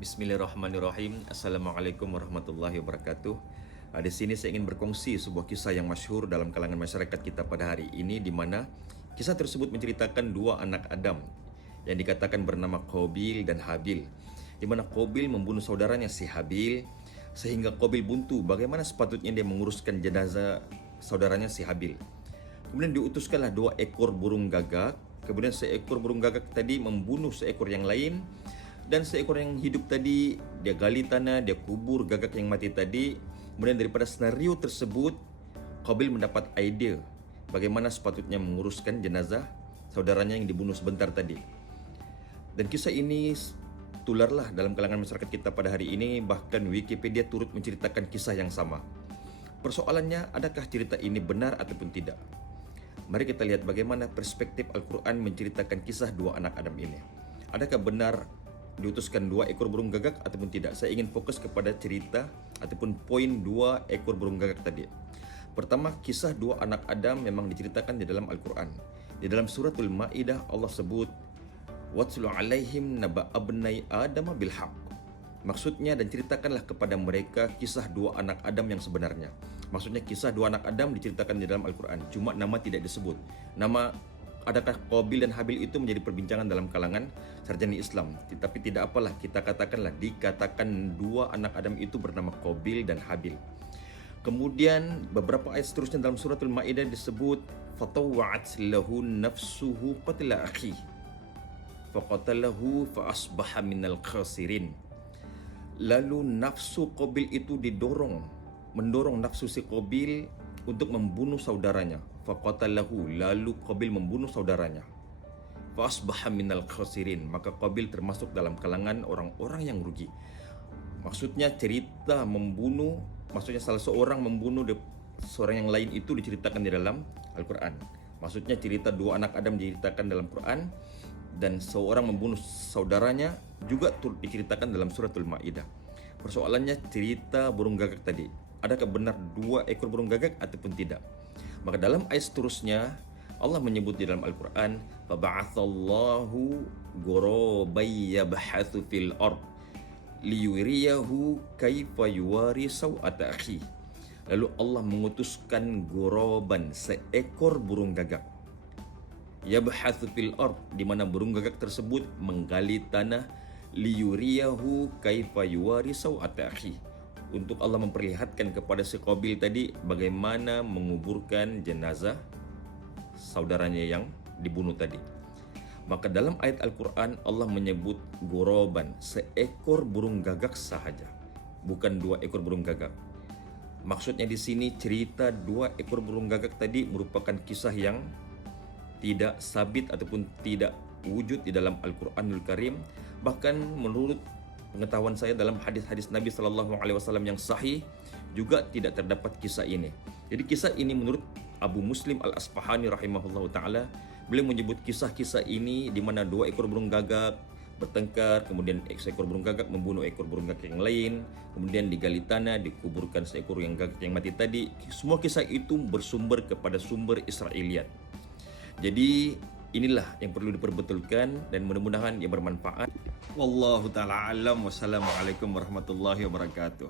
Bismillahirrahmanirrahim. Assalamualaikum warahmatullahi wabarakatuh. Di sini saya ingin berkongsi sebuah kisah yang masyhur dalam kalangan masyarakat kita pada hari ini, di mana kisah tersebut menceritakan dua anak Adam yang dikatakan bernama Qabil dan Habil, di mana Qabil membunuh saudaranya si Habil sehingga Qabil buntu bagaimana sepatutnya dia menguruskan jenazah saudaranya si Habil. Kemudian diutuskanlah dua ekor burung gagak. Kemudian seekor burung gagak tadi membunuh seekor yang lain, dan seekor yang hidup tadi dia gali tanah, dia kubur gagak yang mati tadi. Kemudian daripada senario tersebut, Qabil mendapat ide bagaimana sepatutnya menguruskan jenazah saudaranya yang dibunuh sebentar tadi. Dan kisah ini tularlah dalam kalangan masyarakat kita pada hari ini. Bahkan Wikipedia turut menceritakan kisah yang sama. Persoalannya, adakah cerita ini benar ataupun tidak? Mari kita lihat bagaimana perspektif Al-Quran menceritakan kisah dua anak Adam ini. Adakah benar diutuskan dua ekor burung gagak ataupun tidak? Saya ingin fokus kepada cerita ataupun poin dua ekor burung gagak tadi. Pertama, kisah dua anak Adam memang diceritakan di dalam Al-Quran. Di dalam suratul Maidah Allah sebut Watslu alaihim naba abnai Adam bil haq. Maksudnya, dan ceritakanlah kepada mereka kisah dua anak Adam yang sebenarnya. Maksudnya kisah dua anak Adam diceritakan di dalam Al-Quran, cuma nama tidak disebut. Nama adakah Qabil dan Habil itu menjadi perbincangan dalam kalangan sarjana Islam. Tetapi tidak apalah, kita katakanlah dikatakan dua anak Adam itu bernama Qabil dan Habil. Kemudian beberapa ayat seterusnya dalam suratul Maidah disebut fatawwa'at lahu nafsuhu qatla akhi faqatalahu fa asbaha minal khasirin. Lalu nafsu Qabil itu mendorong nafsu si Qabil untuk membunuh saudaranya. Faqatalahu, lalu Qabil membunuh saudaranya. Fa asbaha minal khasirin, maka Qabil termasuk dalam kalangan orang-orang yang rugi. Maksudnya cerita membunuh, maksudnya salah seorang membunuh seorang yang lain itu diceritakan di dalam Al-Quran. Maksudnya cerita dua anak Adam diceritakan dalam Quran, dan seorang membunuh saudaranya juga turut diceritakan dalam suratul Maidah. Persoalannya cerita burung gagak tadi, adakah benar dua ekor burung gagak ataupun tidak? Maka dalam ayat seterusnya Allah menyebut di dalam Al-Quran faba'athallahu ghurabai yabhathu fil ard liyuriyahu kaifa yuwari sawata akhi. Lalu Allah mengutuskan ghuraban, seekor burung gagak, yabhathu fil ard, di mana burung gagak tersebut menggali tanah, liyuriyahu kaifa yuwari sawata akhi, untuk Allah memperlihatkan kepada si Qabil tadi bagaimana menguburkan jenazah saudaranya yang dibunuh tadi. Maka dalam ayat Al-Quran Allah menyebut ghuraban, seekor burung gagak sahaja, bukan dua ekor burung gagak. Maksudnya di sini cerita dua ekor burung gagak tadi merupakan kisah yang tidak sabit ataupun tidak wujud di dalam Al-Quranul Karim. Bahkan menurut pengetahuan saya dalam hadis-hadis Nabi SAW yang sahih juga tidak terdapat kisah ini. Jadi kisah ini menurut Abu Muslim Al-Asfahani rahimahullah ta'ala, beliau menyebut kisah-kisah ini di mana dua ekor burung gagak bertengkar, kemudian seekor burung gagak membunuh ekor burung gagak yang lain, kemudian digali tanah, dikuburkan seekor yang gagak yang mati tadi. Semua kisah itu bersumber kepada sumber Israiliyat. Jadi inilah yang perlu diperbetulkan dan mudah-mudahan ia bermanfaat. Wallahu ta'ala alam. Wassalamualaikum warahmatullahi wabarakatuh.